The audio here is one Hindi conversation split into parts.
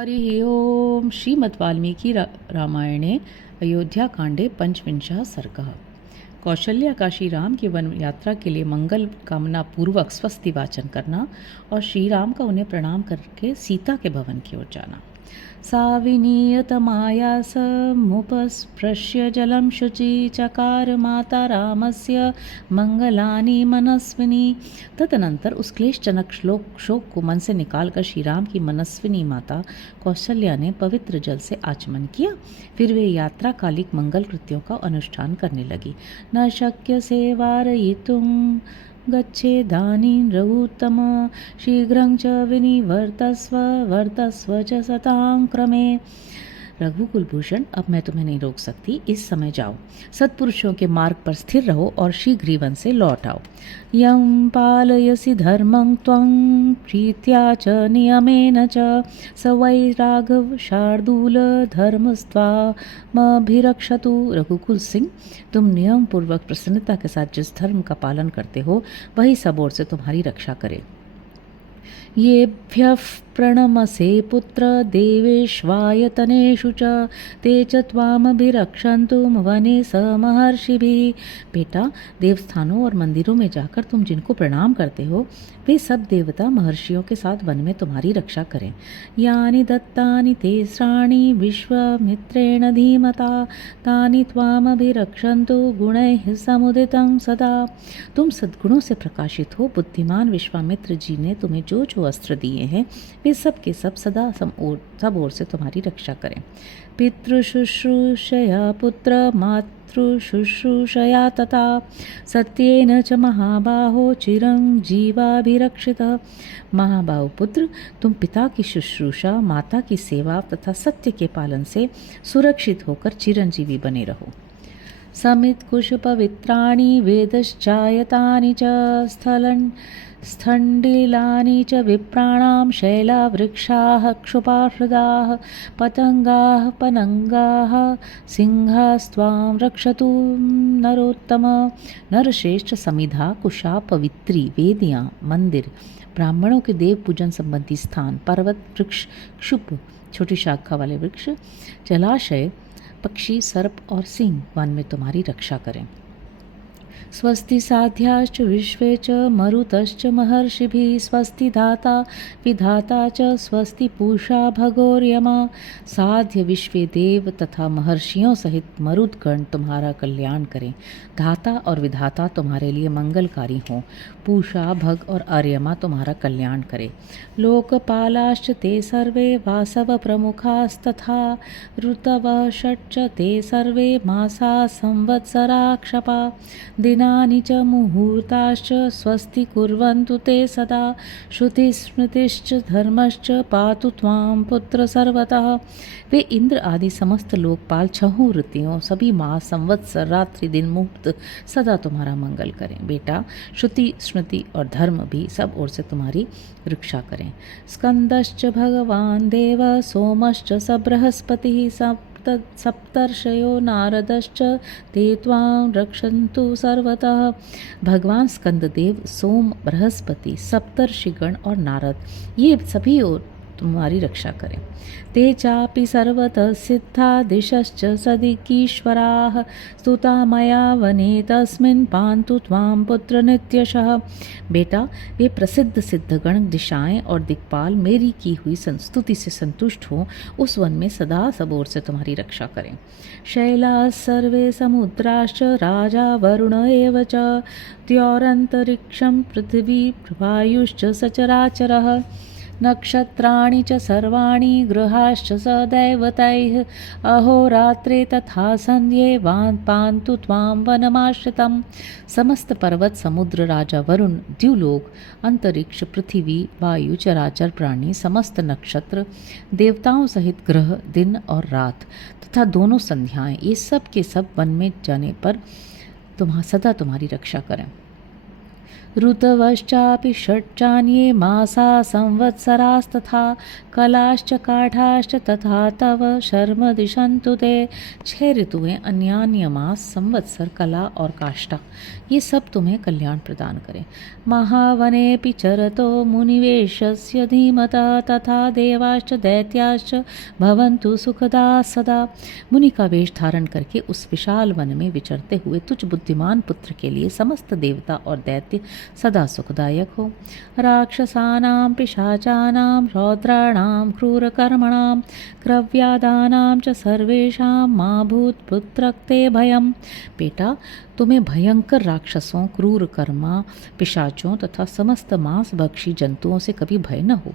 हरिः ओं श्रीमद्वाल्मीकि रामायणे अयोध्याकाण्डे पंचविंशः सर्गः। कौशल्या का श्री राम की वन यात्रा के लिए मंगल कामना पूर्वक स्वस्ति वाचन करना और श्री राम का उन्हें प्रणाम करके सीता के भवन की ओर जाना। सा विनीयतमायासमुपस्पृश्य जलं शुचि चकार माता रामस्य मंगलानि मनस्विनी। तदनंतर उस क्लेशजनक शोक को मन से निकालकर श्री राम की मनस्विनी माता कौशल्या ने पवित्र जल से आचमन किया। फिर वे यात्रा कालिक मंगल कृत्यों का अनुष्ठान करने लगी। न शक्य से वारयितुं गच्छेदानीं रघुत्तम शीघ्रं च वर्तस्व च सतां क्रमे। रघु कुलभूषण, अब मैं तुम्हें नहीं रोक सकती, इस समय जाओ, सत्पुरुषों के मार्ग पर स्थिर रहो और शीघ्र ही वन से लौट आओ। यं पालयसि धर्मं त्वं प्रीत्या च नियमेन च स वै राघव शार्दूल धर्मस्त्वामभिरक्षतु। रघुकुल सिंह, तुम नियम पूर्वक प्रसन्नता के साथ जिस धर्म का पालन करते हो वही सब ओर से तुम्हारी रक्षा करे। येभ्यः प्रणमसे पुत्र देवेष्वायतनेषु च ते च त्वामभिरक्षन्तु वने स महर्षिभिः। बेटा, देवस्थानों और मंदिरों में जाकर तुम जिनको प्रणाम करते हो वे सब देवता महर्षियों के साथ वन में तुम्हारी रक्षा करें। यानि दत्तानि ते श्राणि विश्वामित्रेण धीमता तानि त्वामभिरक्षन्तु गुणैः समुदितं सदा। तुम सद्गुणों से प्रकाशित हो, बुद्धिमान विश्वामित्र जी ने तुम्हें जो जो अस्त्र दिए हैं वे सब के सब सदा सब ओर से तुम्हारी रक्षा करें। पितृशुश्रूषया पुत्र मातृशुश्रूषया तथा सत्येन च महाबाहो चिरं जीवाभिरक्षितः। महाबाहु पुत्र, तुम पिता की शुश्रूषा, माता की सेवा तथा सत्य के पालन से सुरक्षित होकर चिरंजीवी बने रहो। समित्कुशपवित्राणि वेदश्चायतानि च स्थण्डिलानि च विप्राणां शैलावृक्षाः क्षुपाहृदाः पतंगाः पनंगाः सिंहास्त्वां रक्षतु नरोत्तम। नरश्रेष्ठ समिधा, कुशा, पवित्री, वेदियाँ, मंदिर, ब्राह्मणों के देव पूजन संबंधी स्थान, पर्वत, वृक्ष, क्षुप छोटी शाखा वाले वृक्ष, जलाशय, पक्षी, सर्प और सिंह वन में तुम्हारी रक्षा करें। स्वस्ति साध्याश्च विश्वे च मरुतश्च महर्षिभिः स्वस्ति धाता विधाता च स्वस्ति पूषा भगोर्यमा। साध्य, विश्वे देव तथा महर्षियों सहित मरुदगण तुम्हारा कल्याण करें। धाता और विधाता तुम्हारे लिए मंगलकारी हों। पूषा, भग और आर्यमा तुम्हारा कल्याण करे। लोकपालाश्च ते सर्वे वासव प्रमुखास्तथा ऋतवः षट् ते सर्वे मासा संवत्सराक्षपा। दिनानि च मुहूर्ताश्च स्वस्ति कुर्वन्तु ते सदा श्रुतिस्मृतिश्च धर्मश्च पातु त्वां पुत्र सर्वतः। वे इंद्र आदि समस्त लोकपाल छहों ऋतुओं, सभी मास, संवत्सर, रात्रि, दिन, मुहूर्त सदा तुम्हारा मंगल करें। बेटा, श्रुति, स्मृति और धर्म भी सब ओर से तुम्हारी रक्षा करें। स्कंदश्च भगवान देव सोमश्च स बृहस्पतिः सप्तर्षयो नारदश्च ते त्वां रक्षन्तु सर्वतः। भगवान स्कंददेव, सोम, बृहस्पति, सप्तर्षिगण और नारद ये सभी और तुम्हारी रक्षा करें। ते चापि सर्वतः सिद्धा दिशश्च सदिकीश्वराः स्तुता मया वने तस्मिन् पान्तु त्वां पुत्र नित्यशः। बेटा, वे प्रसिद्ध सिद्धगण, दिशाएं और दिक्पाल मेरी की हुई संस्तुति से संतुष्ट हो उस वन में सदा सब ओर से तुम्हारी रक्षा करें। शैलाः सर्वे समुद्राश्च राजा वरुण एव च द्यौरन्तरिक्षं पृथिवी वायुश्च सचराचरः। नक्षत्राणि च सर्वाणि गृहाश्च सदैवतैः अहोरात्रे तथा संध्ये पान्तु त्वां वनमाश्रितम्। समस्त पर्वत, समुद्र, राजा वरुण, द्युलोक, अंतरिक्ष, पृथ्वी, वायु, चराचर प्राणी, समस्त नक्षत्र, देवताओं सहित ग्रह, दिन और रात तथा दोनों संध्याएं, ये सब के सब वन में जाने पर सदा तुम्हारी रक्षा करें। ऋतवश्चापि षट्चान्ये मासा संवत्सरास्तथा कलाश्च काठाश्च तथा तव शर्म दिशन्तु ते। 6 ऋतुएं, अन्यान्य मास, संवत्सर, कला और काष्ठा, ये सब तुम्हें कल्याण प्रदान करें। महावनेऽपि चरतो मुनिवेशस्य धीमता तथा देवाश्च दैत्याश्च भवन्तु सुखदा सदा। मुनि का वेश धारण करके उस विशाल वन में विचरते हुए तुझ बुद्धिमान पुत्र के लिए समस्त देवता और दैत्य सदा सुखदायक हो। राक्षसानां पिशाचानां रौद्राणां क्रूरकर्मणां क्रव्यादानां च सर्वेषां मा भूत्पुत्रक्ते भयम्। बेटा, तुम्हें भयंकर राक्षसों, क्रूर कर्मा, पिशाचों तथा समस्त मांस भक्षी जंतुओं से कभी भय न हो।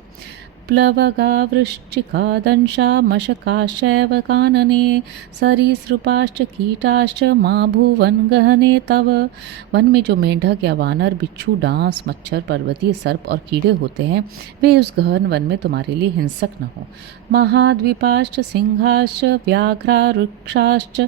प्लवगा वृश्चिका दंशा मशकाश्चैव कानने सरीसृपाश्च कीटाश्च मा भुवन गहने तव। वन में जो मेंढक या वानर, बिच्छू, डांस, मच्छर, पर्वतीय सर्प और कीड़े होते हैं, वे उस गहन वन में तुम्हारे लिए हिंसक न हो। महाद्वीपाश्च सिंहाश्च व्याघ्रा वृक्षाश्च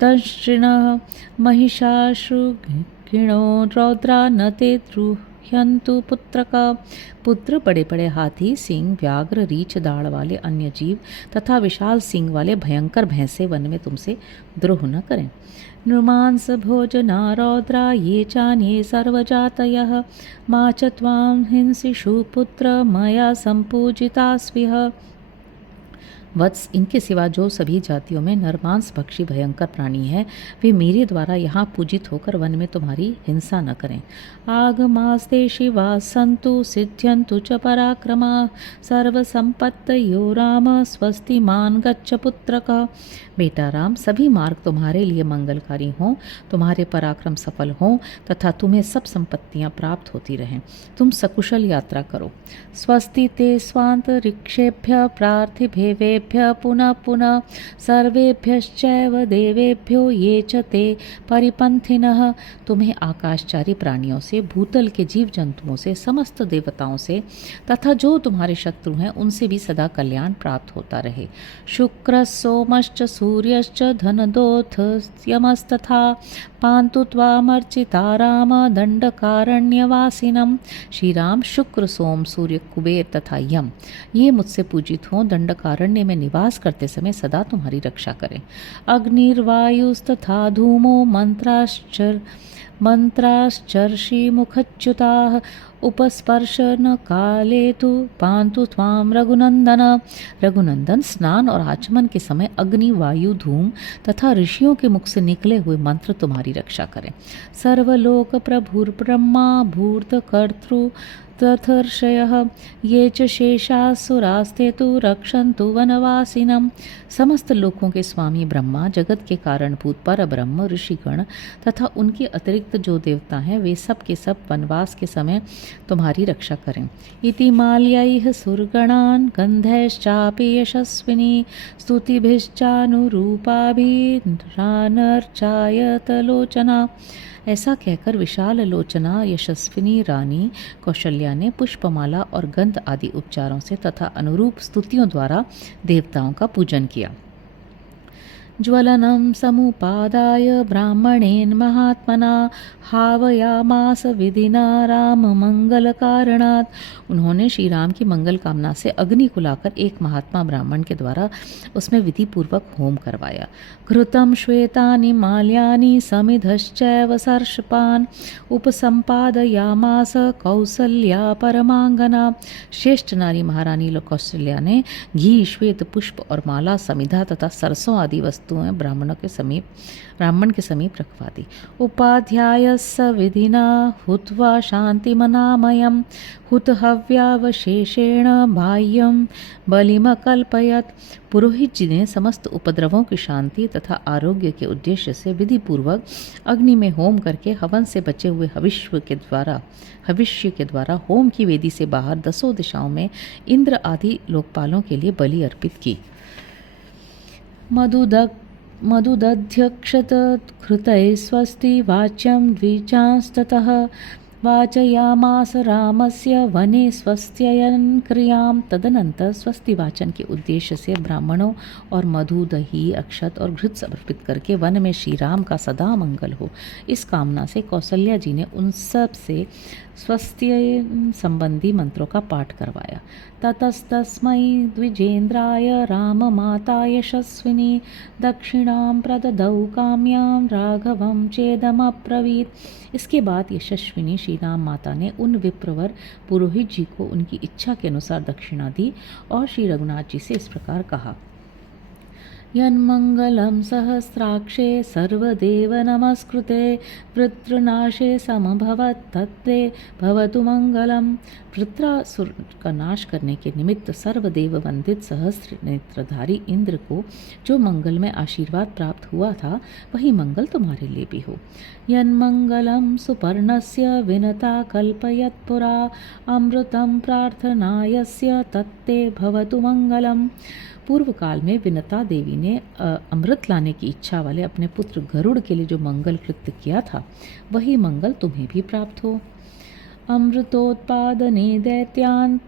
दंष्ट्रिणः महिषासुरगिणो रौद्रा न ते द्रुह्यन्तु पुत्रका। पुत्र, बड़े बड़े हाथी, सिंह, व्याघ्र, रीछ, दाढ़ वाले अन्य जीव तथा विशाल सिंग वाले भयंकर भैंसे वन में तुमसे द्रोह न करें। नृमांस भोजना रौद्रा ये चान्ये सर्वजातयः मा च त्वां हिंसिषु पुत्र मया संपूजितास्विह। वत्स, इनके सिवा जो सभी जातियों में नरमांस भक्षी भयंकर प्राणी है, वे मेरे द्वारा यहाँ पूजित होकर वन में तुम्हारी हिंसा न करें। आगमास्ते शिवा सन्तु सिद्ध्यन्तु च पराक्रमा सर्वसंपत्तयो राम स्वस्ति मान गच्छ पुत्रक। बेटा राम, सभी मार्ग तुम्हारे लिए मंगलकारी हों, तुम्हारे पराक्रम सफल हों तथा तुम्हें सब संपत्तियां प्राप्त होती रहें। तुम सकुशल यात्रा करो। स्वस्ति ते स्वान्तरिक्षेभ्य प्रार्थिभेवेभ्य पुनः पुनः सर्वेभ्यश्चैव देवेभ्यो ये च ते परिपंथिनः। तुम्हें आकाशचारी प्राणियों से, भूतल के जीव जंतुओं से, समस्त देवताओं से तथा जो तुम्हारे शत्रु हैं उनसे भी सदा कल्याण प्राप्त होता रहे। शुक्र सोमश्च सूर्यश्च धनदोथ यमस्तथा पान्तु त्वामर्चिता राम दंडकारण्यवासिनम। श्री राम, शुक्र, सोम, सूर्य, कुबेर तथा यम, ये मुझसे पूजित हों, दंडकारण्य में निवास करते समय सदा तुम्हारी रक्षा करें। अग्निर्वायुस्तथा धूमो मंत्राश्चर्षि मुखच्युताः उपस्पर्शन काले तु पान्तु त्वां रघुनंदन। रघुनंदन, स्नान और आचमन के समय अग्नि, वायु, धूम तथा ऋषियों के मुख से निकले हुए मंत्र तुम्हारी रक्षा करें। सर्वलोक प्रभुर्ब्रह्मा भूर्त कर्तृ तथर्षयः ये च शेषासुरास्ते तु रक्षन्तु वनवासिनम। समस्त लोकों के स्वामी ब्रह्मा, जगत के कारणभूत पर ब्रह्म, ऋषिगण तथा उनके अतिरिक्त जो देवता हैं, वे सब के सब वनवास के समय तुम्हारी रक्षा करें। इति माल्यैः सुरगणान् गन्धैश्चापि यशस्विनी स्तुतिभिश्चानुरूपाभिर्नर्चायतलोचना। ऐसा कहकर विशाल लोचना यशस्विनी रानी कौशल्या ने पुष्पमाला और गंध आदि उपचारों से तथा अनुरूप स्तुतियों द्वारा देवताओं का पूजन किया। ज्वलनं समुपादाय ब्राह्मणेन महात्मना हावयामास विधिना राम मंगल कारणात्। उन्होंने श्री राम की मंगल कामना से अग्नि को लाकर एक महात्मा ब्राह्मण के द्वारा उसमें विधि पूर्वक होम करवाया। घृतं श्वेतानि माल्यानि समिधश्चैव सर्षपान् उपसंपादयामास कौसल्या परमांगना। श्रेष्ठ नारी महारानी कौशल्या ने घी, श्वेत पुष्प और माला, समिधा तथा सरसों आदि वस्तुएं ब्राह्मण के समीप रखवा दी। उपाध्यायस्स विधिना हुत्वा शांतिमनामयम् हुतहव्यावशेषेण बाह्यं बलिमकल्पयत्। पुरोहित जी ने समस्त उपद्रवों की शांति तथा आरोग्य के उद्देश्य से विधि पूर्वक अग्नि में होम करके हवन से बचे हुए हविष्य के द्वारा होम की वेदी से बाहर 10 दिशाओं में इंद्र आदि लोकपालों के लिए बलि अर्पित की। मधुदध्यक्षत कृतये स्वस्ति वाच्यं द्विजांस्ततः वाचयामास रामस्य वने स्वस्त्ययन क्रियाम। तदनंतर स्वस्ति वाचन के उद्देश्य से ब्राह्मणों और मधु, दही, अक्षत और घृत समर्पित करके वन में श्री राम का सदा मंगल हो, इस कामना से कौशल्या जी ने उन सब से स्वस्त्य संबंधी मंत्रों का पाठ करवाया। ततस्तस्मै द्विजेन्द्राय राम माता यशस्विनी दक्षिणां प्रददौ काम्यां राघवं चेदमब्रवीत्। इसके बाद यशस्विनी श्री राम माता ने उन विप्रवर पुरोहित जी को उनकी इच्छा के अनुसार दक्षिणा दी और श्री रघुनाथ जी से इस प्रकार कहा। यन्मंगलं सहस्राक्षे सर्वदेव नमस्कृते वृत्रनाशे समभवत् तत्ते भवतु मंगलम। वृत्रासुर का नाश करने के निमित्त सर्वदेव वंदित सहस्र नेत्रधारी इंद्र को जो मंगल में आशीर्वाद प्राप्त हुआ था, वही मंगल तुम्हारे लिए भी हो। यन्मंगलं सुपर्णस्य विनता कल्पयत् पुरा अमृतं प्रार्थनायस्य तत्ते भवतु मंगलम। पूर्व काल में विनता देवी ने अमृत लाने की इच्छा वाले अपने पुत्र गरुड़ के लिए जो मंगल कृत्य किया था, वही मंगल तुम्हें भी प्राप्त हो। अमृतोत्पादने दैत्यान्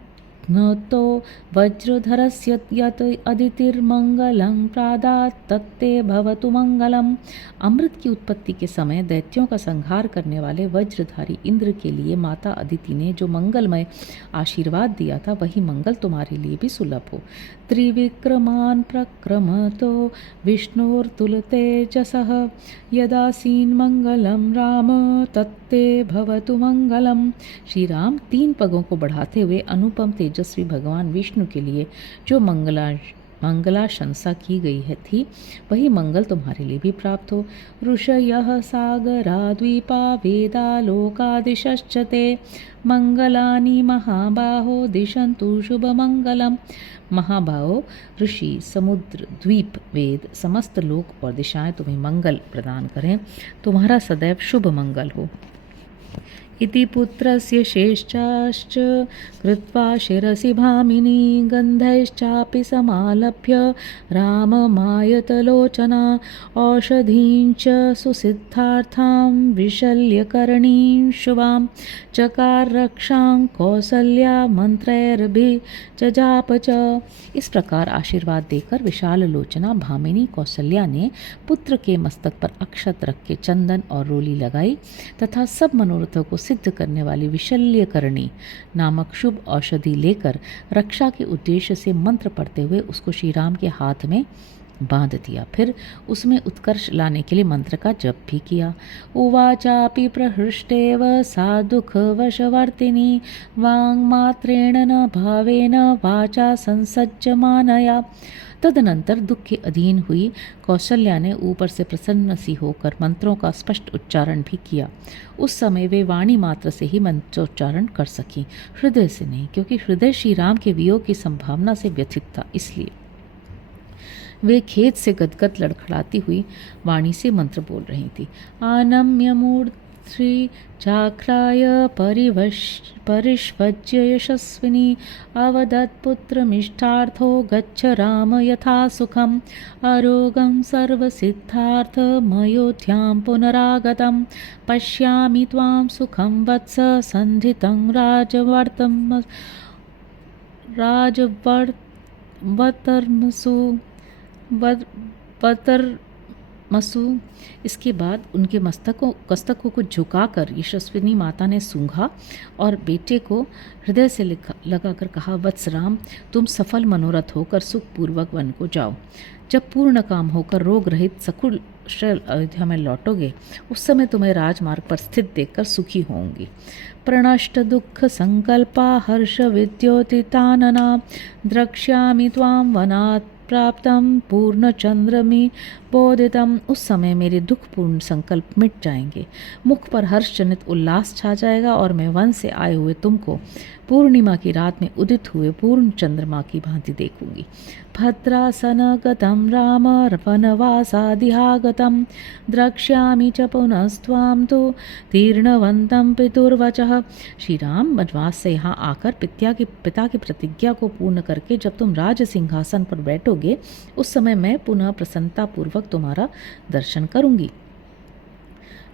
न तो वज्रधरस्य यत् अदितिर्मंगलं प्रादात् तत्ते भवतु मंगलम। अमृत की उत्पत्ति के समय दैत्यों का संहार करने वाले वज्रधारी इंद्र के लिए माता अदिति ने जो मंगलमय आशीर्वाद दिया था, वही मंगल तुम्हारे लिए भी सुलभ हो। त्रिविक्रमान् प्रक्रमतो विष्णोर्तुलतेजसः यदासीन मंगलम राम तत्ते भवतु मंगलम। श्री राम 3 पगों को बढ़ाते हुए अनुपम तेजस्वी भगवान विष्णु के लिए जो मंगलाशंसा की गई है थी, वही मंगल तुम्हारे लिए भी प्राप्त हो। ऋषयः सागरा द्वीपा वेदा लोकादिशश्च ते मंगलानि महाबाहो दिशन्तु शुभमंगलम। महाबाहो, ऋषि, समुद्र, द्वीप, वेद, समस्त लोक और दिशाएं तुम्हें मंगल प्रदान करें, तुम्हारा सदैव शुभ मंगल हो। इति पुत्रस्य श्रेष्ठाश्च कृत्वा शिरसि भामिनी गन्धैश्चापि समालभ्य राममायतलोचना औषधीं च सुसिद्धार्थां विशल्यकरणीं शुभां चकार रक्षां कौसल्या मंत्रैर्भिजजाप च। इस प्रकार आशीर्वाद देकर विशाल लोचना भामिनी कौसल्या ने पुत्र के मस्तक पर अक्षत रख के चंदन और रोली लगाई तथा सब मनोरथों को सिद्ध करने वाली विशल्यकरणी नामक शुभ औषधि लेकर रक्षा के उद्देश्य से मंत्र पढ़ते हुए उसको श्री राम के हाथ में बांध दिया। फिर उसमें उत्कर्ष लाने के लिए मंत्र का जप भी किया। उवाचापि प्रहृष्टेव सा दुःखवशवर्तिनी वाङ्मात्रेण न भावेन वाचा संसज्जमानया। तदनंतर दुख के अधीन हुई कौशल्या ने ऊपर से प्रसन्न सी होकर मंत्रों का स्पष्ट उच्चारण भी किया। उस समय वे वाणी मात्र से ही मंत्रोच्चारण कर सकी, हृदय से नहीं, क्योंकि हृदय श्री राम के वियोग की संभावना से व्यथित था। इसलिए वे खेद से गदगद लड़खड़ाती हुई वाणी से मंत्र बोल रही थी। आनम्य मूर्ति चाक्राय परिष्वज्य यशस्विनी अवदत् पुत्रमिष्टार्थो गच्छ राम यथा सुखम अरोगं सर्वसिद्धार्थ मयोध्यां पुनरागतं पश्यामि त्वां सुखं वत्स संधितं वतर्मसु। इसके बाद उनके मस्तकों को झुकाकर यशस्विनी माता ने सूंघा और बेटे को हृदय से लगाकर कहा, वत्सराम, तुम सफल मनोरथ होकर सुखपूर्वक वन को जाओ। जब पूर्ण काम होकर रोग रहित सकुल अयोध्या में लौटोगे, उस समय तुम्हें राजमार्ग पर स्थित देखकर सुखी होंगी। प्रणष्ट दुख संकल्पा हर्ष विद्योतितानना द्रक्ष्यामि त्वां वनात् प्राप्तम पूर्ण चंद्रमी बोधितम। उस समय मेरे दुखपूर्ण संकल्प मिट जाएंगे, मुख पर हर्ष जनित उल्लास छा जाएगा और मैं वन से आए हुए तुमको पूर्णिमा की रात में उदित हुए पूर्ण चंद्रमा की भांति देखूंगी। भद्रासनगतं राम वनवासादिहागतं द्रक्ष्यामि च पुनस्त्वां तु तीर्णवन्तं पितुर्वचः। श्री राम वनवास से यहाँ आकर पिता की प्रतिज्ञा को पूर्ण करके जब तुम राज सिंहासन पर बैठोगे, उस समय मैं पुनः प्रसन्नता पूर्वक तुम्हारा दर्शन करूंगी।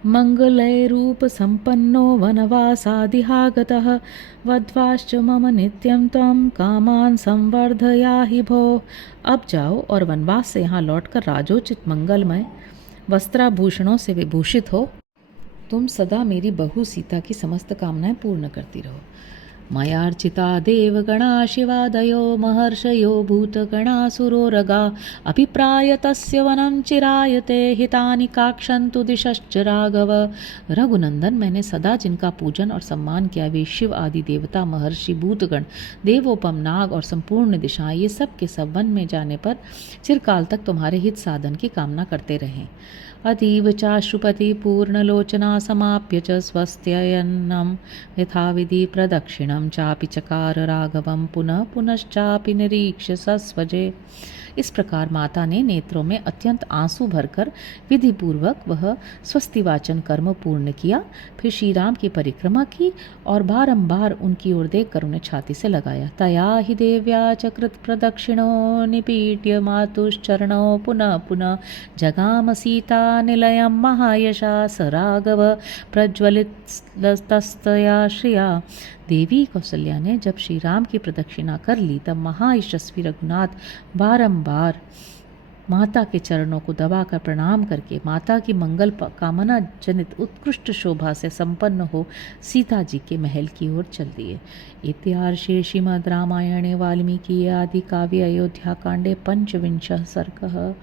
मङ्गलैरूपसम्पन्नो वनवासादिहागतः वध्वाश्च मम नित्यं त्वं कामान् संवर्धयाहि भोः। अब जाओ और वनवास से यहाँ लौटकर राजोचित मंगलमय वस्त्राभूषणों से विभूषित हो। तुम सदा मेरी बहू सीता की समस्त कामनाएं पूर्ण करती रहो। मयार्चिता देवगणा शिवादयो महर्षयो भूतगणासुरोरगा अभिप्राय तस्य वनं चिरायते हितानि काक्षन्तु दिशश्च राघव। रघुनंदन, मैंने सदा जिनका पूजन और सम्मान किया वे शिव आदि देवता, महर्षि, भूतगण, देवोपम, नाग और संपूर्ण दिशाएं, ये सब के सब वन में जाने पर चिरकाल तक तुम्हारे हित साधन की कामना करते रहें। अतीव चाश्रुपति पूर्णलोचना समाप्य च स्वस्त्ययन्नं यथाविधि प्रदक्षिणं चापि चकार राघवं पुनः पुनश्चापि निरीक्ष्य सस्वजे। इस प्रकार माता ने नेत्रों में अत्यंत आंसू भरकर विधिपूर्वक वह स्वस्तिवाचन कर्म पूर्ण किया। फिर श्री राम की परिक्रमा की और बारंबार उनकी ओर देखकर उन्हें छाती से लगाया। तया हि देव्या च कृत प्रदक्षिणो निपीट्य मातुश्चरणौ पुनः पुनः जगाम सीता निलयं महायशा स राघव प्रज्वलितस्तया श्रिया। देवी कौशल्या ने जब श्री राम की प्रदक्षिणा कर ली तब महायशस्वी रघुनाथ बारंबार माता के चरणों को दबाकर प्रणाम करके माता की मंगल कामना जनित उत्कृष्ट शोभा से संपन्न हो सीता जी के महल की ओर चल दिए। इत्यार्षे श्रीमद् रामायणे वाल्मीकि आदि काव्य अयोध्या कांडे पंचविंशः सर्गः।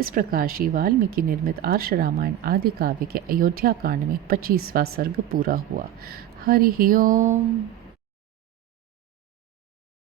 इस प्रकार श्री वाल्मीकि निर्मित आर्ष रामायण आदि काव्य के अयोध्या कांड में 25वां सर्ग पूरा हुआ। हरि ओम।